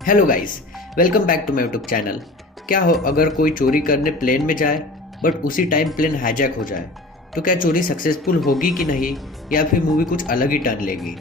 Hello guys, welcome back to my YouTube channel. क्या हो अगर कोई चोरी करने प्लेन में जाए बट उसी टाइम प्लेन हाईजैक हो जाए, तो क्या चोरी सक्सेसफुल होगी कि नहीं, या फिर मूवी कुछ अलग ही टर्न लेगी?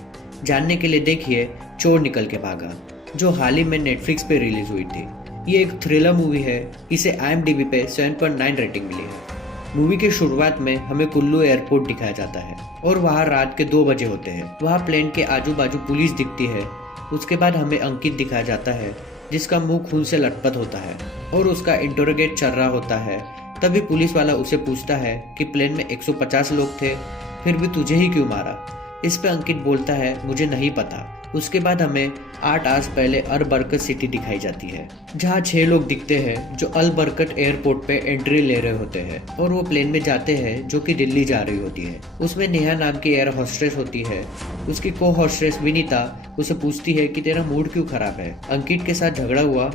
जानने के लिए देखिए चोर निकल के भागा, जो हाल ही में नेटफ्लिक्स पे रिलीज हुई थी। ये एक थ्रिलर मूवी है। इसे IMDb पे 7.9 रेटिंग मिली है। मूवी के शुरुआत में हमें कुल्लू एयरपोर्ट दिखाया जाता है और वहाँ रात के 2 बजे होते हैं। वहाँ प्लेन के आजू बाजू पुलिस दिखती है। उसके बाद हमें अंकित दिखाया जाता है, जिसका मुंह खून से लटपथ होता है और उसका इंटरोगेट चल रहा होता है। तभी पुलिस वाला उसे पूछता है कि प्लेन में 150 लोग थे, फिर भी तुझे ही क्यों मारा? इस पे अंकित बोलता है, मुझे नहीं पता। उसके बाद हमें 8 आवर्स पहले अल बरकत सिटी दिखाई जाती है, जहाँ 6 लोग दिखते हैं जो अल बरकत एयरपोर्ट पे एंट्री ले रहे होते हैं और वो प्लेन में जाते हैं जो कि दिल्ली जा रही होती है। उसमें नेहा नाम की एयर होस्टेस होती है। उसकी को होस्टेस विनीता उसे पूछती है कि तेरा मूड क्यों खराब है, अंकित के साथ झगड़ा हुआ?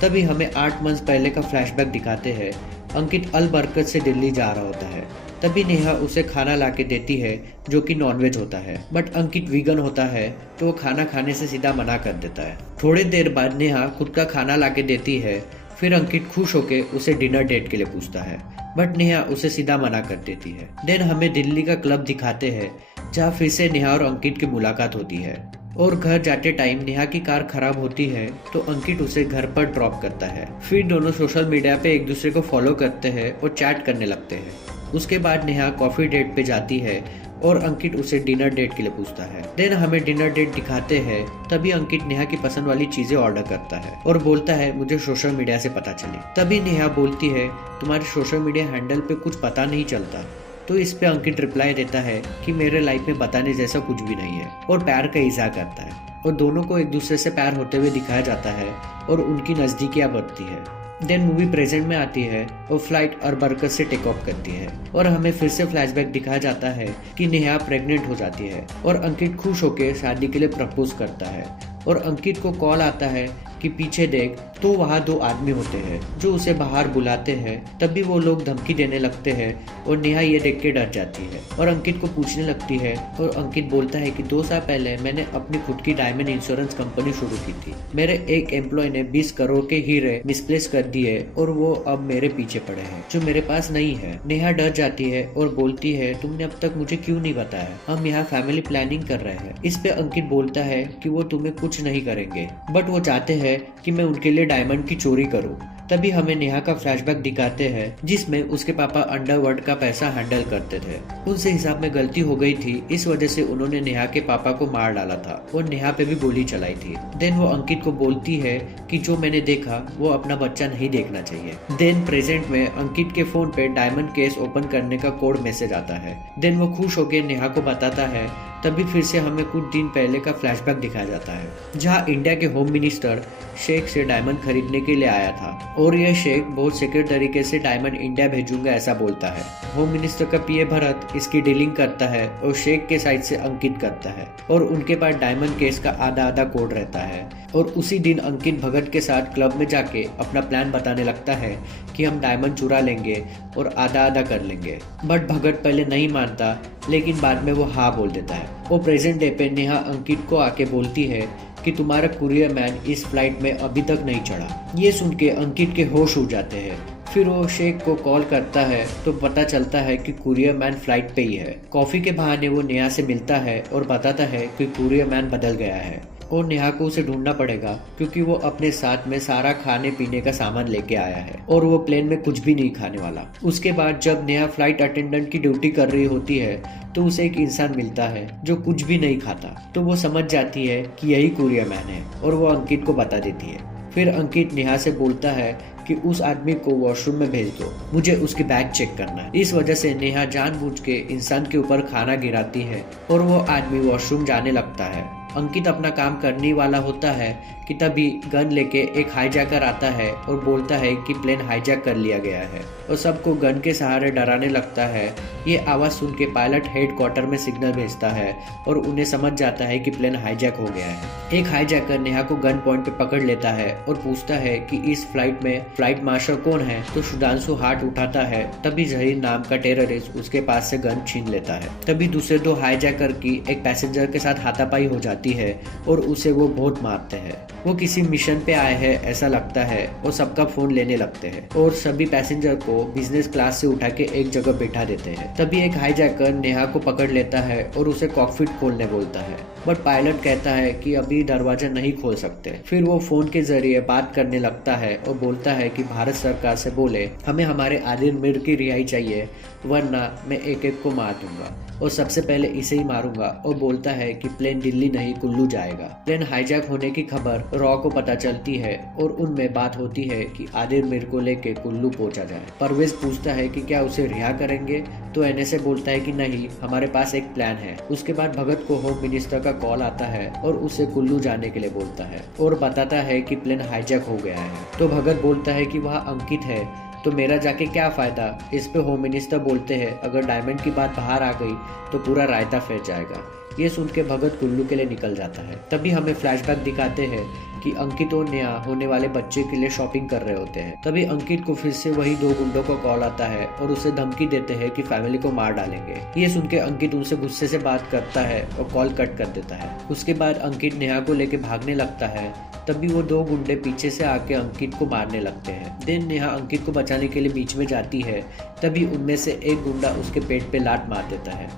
तभी हमें 8 मंथ पहले का फ्लैशबैक दिखाते हैं। अंकित अल बरकत से दिल्ली जा रहा होता है। तभी नेहा उसे खाना लाके देती है जो कि नॉनवेज होता है, बट अंकित वीगन होता है तो वो खाना खाने से सीधा मना कर देता है। थोड़ी देर बाद नेहा खुद का खाना लाके देती है। फिर अंकित खुश होके उसे डिनर डेट के लिए पूछता है, बट नेहा उसे सीधा मना कर देती है। देन हमें दिल्ली का क्लब दिखाते हैं, जहाँ फिर से नेहा और अंकित की मुलाकात होती है। और घर जाते टाइम नेहा की कार खराब होती है तो अंकित उसे घर पर ड्रॉप करता है। फिर दोनों सोशल मीडिया पे एक दूसरे को फॉलो करते हैं और चैट करने लगते हैं। उसके बाद नेहा कॉफी डेट पे जाती है और अंकित उसे डिनर डेट के लिए पूछता है। देन हमें डिनर डेट दिखाते हैं। तभी अंकित नेहा की पसंद वाली चीजें ऑर्डर करता है और बोलता है, मुझे सोशल मीडिया से पता चली। तभी नेहा बोलती है, तुम्हारे सोशल मीडिया हैंडल पे कुछ पता नहीं चलता। तो इस पे अंकित रिप्लाई देता है कि मेरे लाइफ में बताने जैसा कुछ भी नहीं है, और प्यार का इजहार करता है। और दोनों को एक दूसरे से प्यार होते हुए दिखाया जाता है और उनकी नजदीकियां बढ़ती है। देन मूवी प्रेजेंट में आती है और फ्लाइट अल बरकत से टेक ऑफ करती है और हमें फिर से फ्लैशबैक दिखाया जाता है कि नेहा प्रेग्नेंट हो जाती है और अंकित खुश होकर शादी के लिए प्रपोज करता है। और अंकित को कॉल आता है कि पीछे देख, तो वहाँ 2 आदमी होते हैं जो उसे बाहर बुलाते हैं। तभी वो लोग धमकी देने लगते हैं और नेहा ये देख के डर जाती है और अंकित को पूछने लगती है। और अंकित बोलता है कि 2 साल पहले मैंने अपनी खुद की डायमंड इंश्योरेंस कंपनी शुरू की थी। मेरे एक एम्प्लॉय ने 20 करोड़ के हीरे मिसप्लेस कर दिए और वो अब मेरे पीछे पड़े हैं, जो मेरे पास नहीं है। नेहा डर जाती है और बोलती है, तुमने अब तक मुझे क्यों नहीं बताया? हम यहाँ फैमिली प्लानिंग कर रहे हैं। इस पे अंकित बोलता है कि वो तुम्हें कुछ नहीं करेंगे, बट वो चाहते हैं कि मैं उनके लिए डायमंड की चोरी करूं। तभी हमें नेहा का फ्लैशबैक दिखाते हैं, जिसमें उसके पापा अंडरवर्ल्ड का पैसा हैंडल करते थे। उनसे हिसाब में गलती हो गई थी, इस वजह से उन्होंने नेहा के पापा को मार डाला था और नेहा पे भी गोली चलाई थी। देन वो अंकित को बोलती है कि जो मैंने देखा वो अपना बच्चा नहीं देखना चाहिए। देन प्रेजेंट में अंकित के फोन पे डायमंड केस ओपन करने का कोड मैसेज आता है। देन वो खुश होकर नेहा को बताता है। तभी फिर से हमें कुछ दिन पहले का फ्लैशबैक दिखाया जाता है, जहां इंडिया के होम मिनिस्टर शेख से डायमंड खरीदने के लिए आया था और यह शेख बहुत सीक्रेट तरीके से डायमंड इंडिया भेजूंगा ऐसा बोलता है। होम मिनिस्टर का पीए भरत इसकी डीलिंग करता है और शेख के साइड से अंकित करता है और उनके पास डायमंड केस का आधा आधा कोड रहता है। और उसी दिन अंकित भगत के साथ क्लब में जाके अपना प्लान बताने लगता है कि हम डायमंड चुरा लेंगे और आधा आधा कर लेंगे। बट भगत पहले नहीं मानता, लेकिन बाद में वो हाँ बोल देता है। वो प्रेजेंट डे पे नेहा अंकित को आके बोलती है कि तुम्हारा कुरियर मैन इस फ्लाइट में अभी तक नहीं चढ़ा। ये सुन के अंकित के होश उड़ जाते हैं। फिर वो शेख को कॉल करता है तो पता चलता है कि कुरियर मैन फ्लाइट पे ही है। कॉफी के बहाने वो नेहा से मिलता है और बताता है कि कुरियर मैन बदल गया है और नेहा को उसे ढूंढना पड़ेगा, क्योंकि वो अपने साथ में सारा खाने पीने का सामान लेके आया है और वो प्लेन में कुछ भी नहीं खाने वाला। उसके बाद जब नेहा फ्लाइट अटेंडेंट की ड्यूटी कर रही होती है तो उसे एक इंसान मिलता है जो कुछ भी नहीं खाता। तो वो समझ जाती है कि यही कुरियर मैन है और वो अंकित को बता देती है। फिर अंकित नेहा से बोलता है कि उस आदमी को वॉशरूम में भेज दो, मुझे उसकी बैग चेक करना है। इस वजह से नेहा जानबूझ के इंसान के ऊपर खाना गिराती है और वो आदमी वॉशरूम जाने लगता है। अंकित अपना काम करने वाला होता है कि तभी गन लेके एक हाईजैकर आता है और बोलता है कि प्लेन हाईजैक कर लिया गया है और सबको गन के सहारे डराने लगता है। ये आवाज़ सुन के पायलट हेडक्वार्टर में सिग्नल भेजता है और उन्हें समझ जाता है कि प्लेन हाईजैक हो गया है। एक हाईजैकर नेहा को गन पॉइंट पे पकड़ लेता है और पूछता है कि इस फ्लाइट में फ्लाइट मार्शल कौन है। तो सुधांशु हाथ उठाता है। तभी जहीर नाम का टेररिस्ट उसके पास से गन छीन लेता है। तभी दूसरे 2 हाईजैकर की एक पैसेंजर के साथ हाथापाई हो जाती आती है और उसे वो बहुत मारते हैं। वो किसी मिशन पे आए हैं ऐसा लगता है और सबका फोन लेने लगते हैं और सभी पैसेंजर को बिजनेस क्लास से उठा के एक जगह बैठा देते हैं। तभी एक हाईजैकर नेहा को पकड़ लेता है और उसे कॉकपिट खोलने बोलता है, बट पायलट कहता है कि अभी दरवाजा नहीं खोल सकते। फिर वो फोन के जरिए बात करने लगता है और बोलता है कि भारत सरकार से बोले हमें हमारे आदिल मीर की रिहाई चाहिए, वरना मैं एक एक को मार दूंगा और सबसे पहले इसे ही मारूंगा। और बोलता है कि प्लेन दिल्ली नहीं कुल्लू जाएगा। प्लेन हाईजैक होने की खबर रॉ को पता चलती है और उनमें बात होती है कि आदिल मीर को लेके कुल्लू पहुंचा जाए। परवेज पूछता है कि क्या उसे रिहा करेंगे, तो एनएसए बोलता है कि नहीं, हमारे पास एक प्लान है। उसके बाद भगत को होम मिनिस्टर का कॉल आता है और उसे कुल्लू जाने के लिए बोलता है और बताता है कि प्लेन हाईजैक हो गया है। तो भगत बोलता है कि वह अंकित है, तो मेरा जाके क्या फायदा। इस पे होम मिनिस्टर बोलते हैं अगर डायमंड की बात बाहर आ गई तो पूरा रायता फैल जाएगा। ये सुन के भगत कुल्लू के लिए निकल जाता है। तभी हमें फ्लैशबैक दिखाते हैं कि अंकित और नेहा होने वाले बच्चे के लिए शॉपिंग कर रहे होते हैं। तभी अंकित को फिर से वही 2 गुंडों का कॉल आता है और उसे धमकी देते हैं कि फैमिली को मार डालेंगे। ये सुन के अंकित उनसे गुस्से से बात करता है और कॉल कट कर देता है। उसके बाद अंकित नेहा को लेके भागने लगता है। तभी वो 2 गुंडे पीछे से आके अंकित को मारने लगते हैं। देन नेहा अंकित को बचाने के लिए बीच में जाती है। तभी उनमें से एक गुंडा उसके पेट पे लात मार देता है,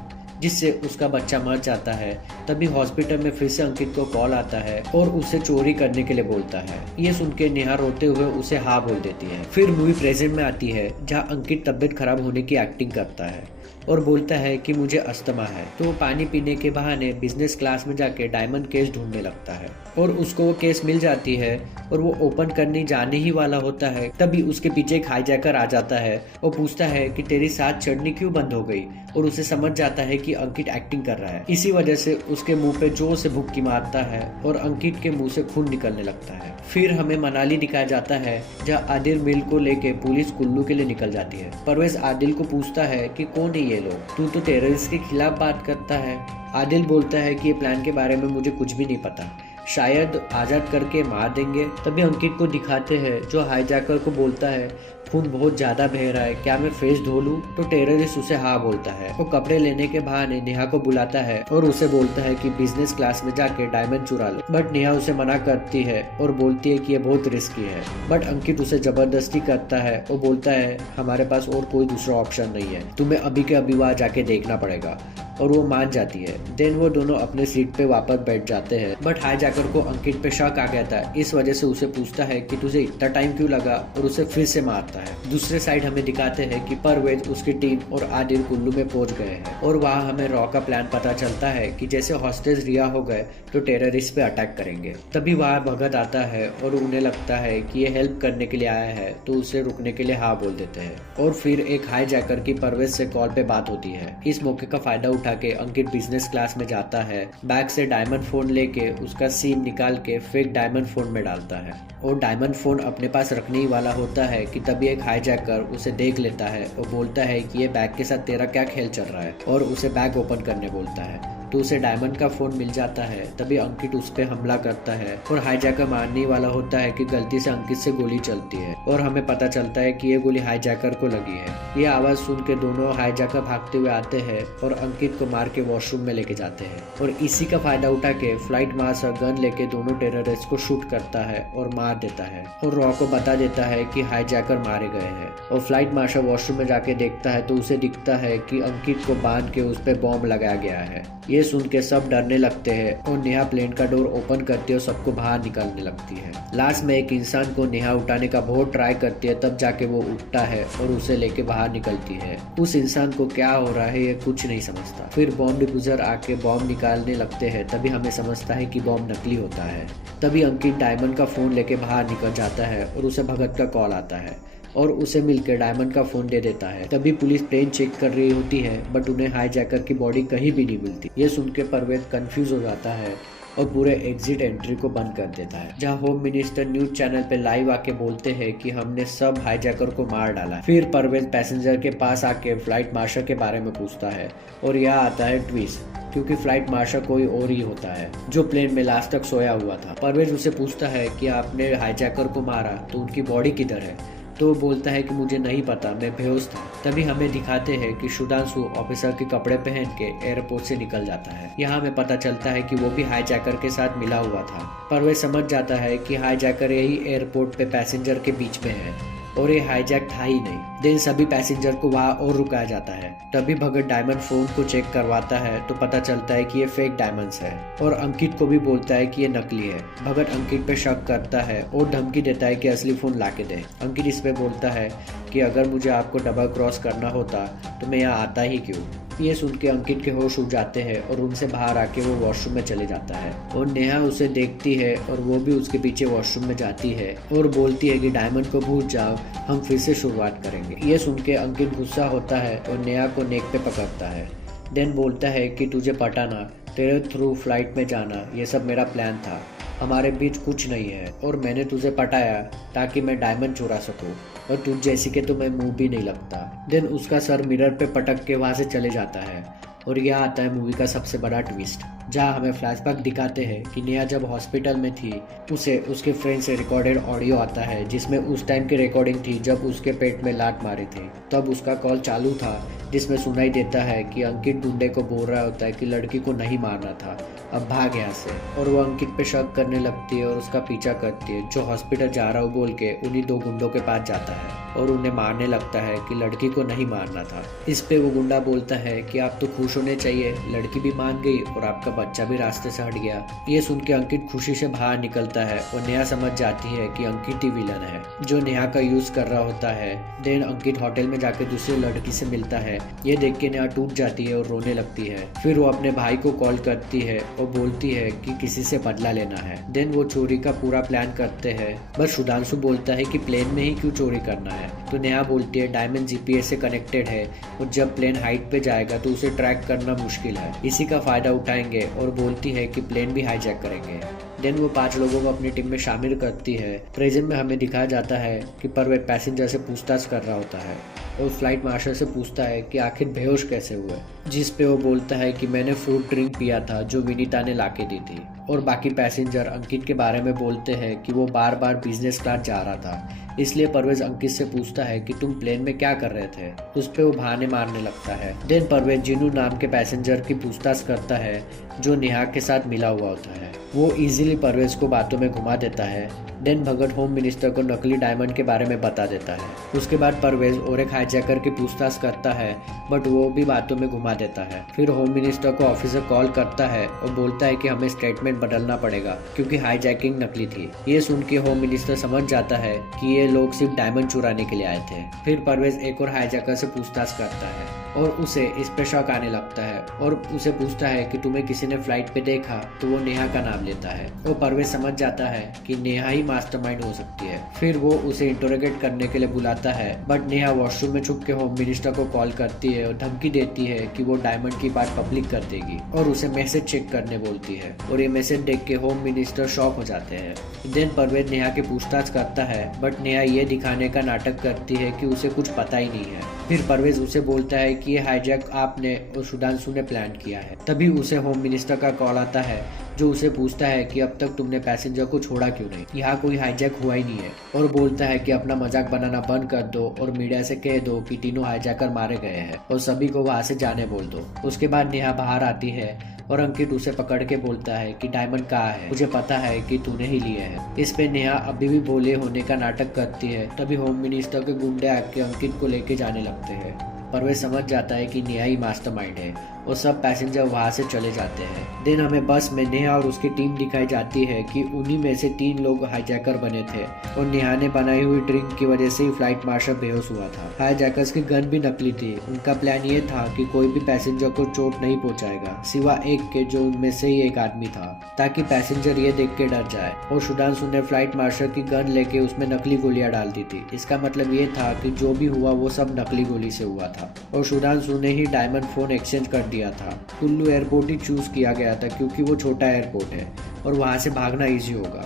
जिससे उसका बच्चा मर जाता है। तभी हॉस्पिटल में फिर से अंकित को कॉल आता है और उसे चोरी करने के लिए बोलता है। ये सुन के नेहा रोते हुए उसे हाँ बोल देती है। फिर मूवी प्रेजेंट में आती है, जहाँ अंकित तबीयत खराब होने की एक्टिंग करता है और बोलता है कि मुझे अस्थमा है। तो वो पानी पीने के बहाने बिजनेस क्लास में जाके डायमंड केस ढूंढने लगता है और उसको वो केस मिल जाती है और वो ओपन करने जाने ही वाला होता है। तभी उसके पीछे एक हाईजैकर आ जाता है और पूछता है कि तेरी साथ चढ़नी क्यों बंद हो गई, और उसे समझ जाता है कि अंकित एक्टिंग कर रहा है। इसी वजह से उसके मुंह पे जोर से भुक्की मारता है और अंकित के मुंह से खून निकलने लगता है। फिर हमें मनाली दिखाया जाता है, जहाँ आदिल मिल को लेके पुलिस कुल्लू के लिए निकल जाती है। परवेज आदिल को पूछता है कि कौन है ये लोग, तू तो टेररिस्ट के खिलाफ बात करता है। आदिल बोलता है कि ये प्लान के बारे में मुझे कुछ भी नहीं पता, शायद आजाद करके मार देंगे। तभी अंकित को दिखाते हैं, जो हाईजैकर को बोलता है खून बहुत ज्यादा बह रहा है, क्या मैं फेस धो लूं। तो टेररिस्ट उसे हाँ बोलता है। वो कपड़े लेने के बहाने नेहा को बुलाता है और उसे बोलता है कि बिजनेस क्लास में जाके डायमंड चुरा लो, बट नेहा उसे मना करती है और बोलती है कि ये बहुत रिस्की है। बट अंकित उसे जबरदस्ती करता है और बोलता है हमारे पास और कोई दूसरा ऑप्शन नहीं है, तुम्हें अभी के अभी वहाँ जाके देखना पड़ेगा। और वो मान जाती है। देन वो दोनों अपने सीट पे वापस बैठ जाते हैं। बट हाईजैकर को अंकित पे शक आ गया था, इस वजह से उसे पूछता है कि तुझे इतना टाइम क्यों लगा, और उसे फिर से मारता है। दूसरे साइड हमें दिखाते हैं कि परवेज, उसकी टीम और आदिल कुल्लू में पहुंच गए हैं और वहाँ हमें रॉ का प्लान पता चलता है कि जैसे हॉस्टेज रिहा हो गए तो टेररिस्ट पे अटैक करेंगे। तभी वहाँ भगत आता है और उन्हें लगता है कि ये हेल्प करने के लिए आया है, तो उसे रुकने के लिए हाँ बोल देते हैं। और फिर एक हाईजैकर की परवेज से कॉल पे बात होती है। इस मौके का फायदा उठा के अंकित बिजनेस क्लास में जाता है। बैग से डायमंड फोन लेके उसका सिम निकाल के फेक डायमंड फोन में डालता है और डायमंड फोन अपने पास रखने ही वाला होता है कि तभी एक हाईजैकर उसे देख लेता है और बोलता है कि ये बैग के साथ तेरा क्या खेल चल रहा है, और उसे बैग ओपन करने बोलता है। तो उसे डायमंड का फोन मिल जाता है। तभी अंकित उस पर हमला करता है और हाईजैकर मारने ही वाला होता है कि गलती से अंकित से गोली चलती है और हमें पता चलता है कि ये गोली हाईजैकर को लगी है। ये आवाज सुन के दोनों हाईजैकर भागते हुए आते हैं और अंकित को मार के वॉशरूम में लेके जाते हैं। और इसी का फायदा उठा के फ्लाइट मार्शल गन लेके दोनों टेररिस्ट को शूट करता है और मार देता है और रॉ को बता देता है कि हाईजैकर मारे गए हैं। और फ्लाइट मार्शल वॉशरूम में जाके देखता है तो उसे दिखता है कि अंकित को बांध के उस पर बॉम्ब लगाया गया है। ये सुन के सब डरने लगते हैं और नेहा प्लेन का डोर ओपन करती है और सबको बाहर निकलने लगती है। लास्ट में एक इंसान को नेहा उठाने का बहुत ट्राई करती है, तब जाके वो उठता है और उसे लेके बाहर निकलती है। उस इंसान को क्या हो रहा है ये कुछ नहीं समझता। फिर बॉम्ब डिफ्यूजर आके बॉम्ब निकालने लगते हैं। तभी हमें समझता है कि बॉम्ब नकली होता है। तभी अंकित डायमंड का फोन लेके बाहर निकल जाता है और उसे भगत का कॉल आता है और उसे मिलकर डायमंड का फोन दे देता है। तभी पुलिस प्लेन चेक कर रही होती है, बट उन्हें हाईजैकर की बॉडी कहीं भी नहीं मिलती। ये सुन के परवेज कंफ्यूज हो जाता है और पूरे एग्जिट एंट्री को बंद कर देता है, जहां होम मिनिस्टर न्यूज चैनल पे लाइव आके बोलते हैं कि हमने सब हाईजैकर को मार डाला। फिर परवेज पैसेंजर के पास आके फ्लाइट मार्शल के बारे में पूछता है और यह आता है ट्विस्ट, क्योंकि फ्लाइट मार्शल कोई और ही होता है जो प्लेन में लास्ट तक सोया हुआ था। परवेज उसे पूछता है कि आपने हाईजैकर को मारा तो उनकी बॉडी किधर है। तो वो बोलता है कि मुझे नहीं पता, मैं बेहोश था। तभी हमें दिखाते हैं कि सुधांशु ऑफिसर के कपड़े पहन के एयरपोर्ट से निकल जाता है। यहाँ हमें पता चलता है कि वो भी हाईजैकर के साथ मिला हुआ था। परवेज समझ जाता है कि हाईजैकर यही एयरपोर्ट पे पैसेंजर के बीच में है और ये हाईजैक था ही नहीं। देन सभी पैसेंजर को वहाँ और रुकाया जाता है। तभी भगत डायमंड फोन को चेक करवाता है तो पता चलता है कि ये फेक डायमंड्स है और अंकित को भी बोलता है कि ये नकली है। भगत अंकित पे शक करता है और धमकी देता है कि असली फोन लाके दे। अंकित इस पे बोलता है कि अगर मुझे आपको डबल क्रॉस करना होता तो मैं यहाँ आता ही क्यों। ये सुन के अंकित के होश उड़ जाते हैं और रूम से बाहर आके वो वॉशरूम में चले जाता है और नेहा उसे देखती है और वो भी उसके पीछे वॉशरूम में जाती है और बोलती है कि डायमंड को भूल जाओ, हम फिर से शुरुआत करेंगे। ये सुन के अंकित गुस्सा होता है और नेहा को नेक पे पकड़ता है। देन बोलता है कि तुझे पटाना, तेरे थ्रू फ्लाइट में जाना, ये सब मेरा प्लान था। हमारे बीच कुछ नहीं है और मैंने तुझे पटाया ताकि मैं डायमंड चुरा सकूं और तुझ जैसी के तो मैं मुंह भी नहीं लगता। देन उसका सर मिरर पे पटक के वहां से चले जाता है और यह आता है मूवी का सबसे बड़ा ट्विस्ट, जहां हमें फ्लैशबैक दिखाते हैं कि नेहा जब हॉस्पिटल में थी उसे उसके फ्रेंड से रिकॉर्डेड ऑडियो आता है जिसमें उस टाइम की रिकॉर्डिंग थी जब उसके पेट में लात मारी थी। तब उसका कॉल चालू था जिसमें सुनाई देता है कि अंकित गुंडे को बोल रहा होता है कि लड़की को नहीं मारना था, अब भाग यहाँ से। और वो अंकित पे शक करने लगती है और उसका पीछा करती है, जो हॉस्पिटल जा रहा हो बोल के उन्हीं दो गुंडों के पास जाता है और उन्हें मारने लगता है कि लड़की को नहीं मारना था। इस पे वो गुंडा बोलता है कि आप तो खुश होने चाहिए, लड़की भी मान गई और आपका बच्चा भी रास्ते से हट गया। ये सुन के अंकित खुशी से बाहर निकलता है और नेहा समझ जाती है कि अंकित ही विलन है जो नेहा का यूज कर रहा होता है। देन अंकित होटल में जाके दूसरी लड़की से मिलता है। ये देख के नेहा टूट जाती है और रोने लगती है। फिर वो अपने भाई को कॉल करती है और बोलती है कि किसी से बदला लेना है। देन वो चोरी का पूरा प्लान करते हैं, बस सुधांशु बोलता है कि प्लेन में ही क्यों चोरी करना है। तो नेहा बोलती है डायमंड जीपीएस से कनेक्टेड है और जब प्लेन हाइट पे जाएगा तो उसे ट्रैक करना मुश्किल है, इसी का फायदा उठाएंगे और बोलती है कि प्लेन भी हाईजैक करेंगे। देन वो 5 लोगों को अपनी टीम में शामिल करती है। प्रेजेंट में हमें दिखाया जाता है कि परवेज पैसेंजर से पूछताछ कर रहा होता है और फ्लाइट मार्शल से पूछता है कि आखिर बेहोश कैसे हुए, जिस पे वो बोलता है कि मैंने फ्रूट ड्रिंक पिया था जो विनीता ने लाके दी थी। और बाकी पैसेंजर अंकित के बारे में बोलते हैं कि वो बार बार बिजनेस क्लास जा रहा था, इसलिए परवेज अंकित से पूछता है कि तुम प्लेन में क्या कर रहे थे। उस पे वो बहाने मारने लगता है। देन परवेज जिनू नाम के पैसेंजर की पूछताछ करता है जो नेहा के साथ मिला हुआ होता है। वो इजीली परवेज को बातों में घुमा देता है। देन भगत होम मिनिस्टर को नकली डायमंड के बारे में बता देता है। उसके बाद परवेज और एक हाईजैकर की पूछताछ करता है बट वो भी बातों में घुमा देता है। फिर होम मिनिस्टर को ऑफिसर कॉल करता है और बोलता है कि हमें स्टेटमेंट बदलना पड़ेगा क्योंकि हाईजैकिंग नकली थी। ये सुन के होम मिनिस्टर समझ जाता है कि ये लोग सिर्फ डायमंड चुराने के लिए आए थे। फिर परवेज एक और हाईजैकर से पूछताछ करता है और उसे इस पे शक आने लगता है और उसे पूछता है कि तुम्हें किसी ने फ्लाइट पे देखा, तो वो नेहा का नाम लेता है। और परवेज समझ जाता है कि नेहा ही मास्टरमाइंड हो सकती है। फिर वो उसे इंटरोगेट करने के लिए बुलाता है बट नेहा वॉशरूम में छुप के होम मिनिस्टर को कॉल करती है और धमकी देती है कि वो डायमंड की बात पब्लिक कर देगी और उसे मैसेज चेक करने बोलती है। और ये मैसेज देख के होम मिनिस्टर शॉक हो जाते हैं। देन परवेज नेहा की पूछताछ करता है बट नेहा ये दिखाने का नाटक करती है कि उसे कुछ पता ही नहीं है। फिर परवेज उसे बोलता है कि ये हाईजैक आपने और सुधांशु ने प्लान किया है। तभी उसे होम मिनिस्टर का कॉल आता है जो उसे पूछता है कि अब तक तुमने पैसेंजर को छोड़ा क्यों नहीं, यहाँ कोई हाईजैक हुआ ही नहीं है। और बोलता है कि अपना मजाक बनाना बंद कर दो और मीडिया से कह दो कि तीनों हाईजैकर मारे गए हैं और सभी को वहां से जाने बोल दो। उसके बाद नेहा बाहर आती है और अंकित उसे पकड़ के बोलता है कि डायमंड कहाँ है, मुझे पता है कि तूने ही लिए हैं। इस पे नेहा अभी भी भोले होने का नाटक करती है। तभी होम मिनिस्टर के गुंडे आके अंकित को लेके जाने लगते हैं। परवेज समझ जाता है कि नेहा ही मास्टरमाइंड है और सब पैसेंजर वहां से चले जाते हैं। देन हमें बस में नेहा और उसकी टीम दिखाई जाती है कि उन्हीं में से 3 लोग हाईजैकर बने थे और नेहा ने बनाई हुई ड्रिंक की वजह से ही फ्लाइट मार्शल बेहोश हुआ था। हाईजैकर्स की गन भी नकली थी। उनका प्लान ये था कि कोई भी पैसेंजर को चोट नहीं पहुंचाएगा सिवा एक के, जो उनमें से ही एक आदमी था, ताकि पैसेंजर ये देख के डर जाए। और सुधांशु ने फ्लाइट मार्शल की गन लेके उसमें नकली गोलियां डाल दी थी। इसका मतलब ये था कि जो भी हुआ वो सब नकली गोली से हुआ था और सुधांशु ने ही डायमंड फोन एक्सचेंज कर दिया था। कुल्लू एयरपोर्ट ही चूज किया गया था क्योंकि वो छोटा एयरपोर्ट है और वहां से भागना इजी होगा।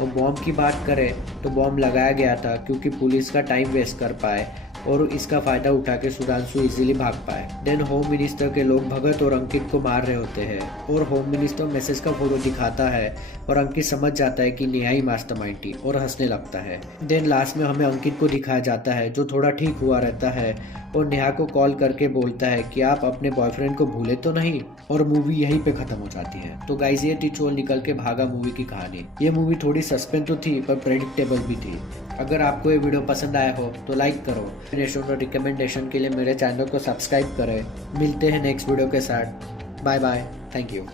और बॉम्ब की बात करें तो बॉम्ब लगाया गया था क्योंकि पुलिस का टाइम वेस्ट कर पाए और इसका फायदा उठा के सुधांशु इजीली भाग पाए। देन होम मिनिस्टर के लोग भगत और अंकित को मार रहे होते हैं और होम मिनिस्टर मैसेज का फोटो दिखाता है और अंकित समझ जाता है कि नेहा ही मास्टरमाइंड थी और हंसने लगता है। देन लास्ट में हमें अंकित को दिखाया जाता है जो थोड़ा ठीक हुआ रहता है और नेहा को कॉल करके बोलता है कि आप अपने बॉयफ्रेंड को भूले तो नहीं, और मूवी यहीं पे खत्म हो जाती है। तो गाइस ये थी चोर निकल के भागा मूवी की कहानी। ये मूवी थोड़ी सस्पेंस तो थी पर प्रेडिक्टेबल भी थी। अगर आपको ये वीडियो पसंद आया हो तो लाइक करो और रिकमेंडेशन के लिए मेरे चैनल को सब्सक्राइब करें। मिलते हैं नेक्स्ट वीडियो के साथ। Bye bye, thank you.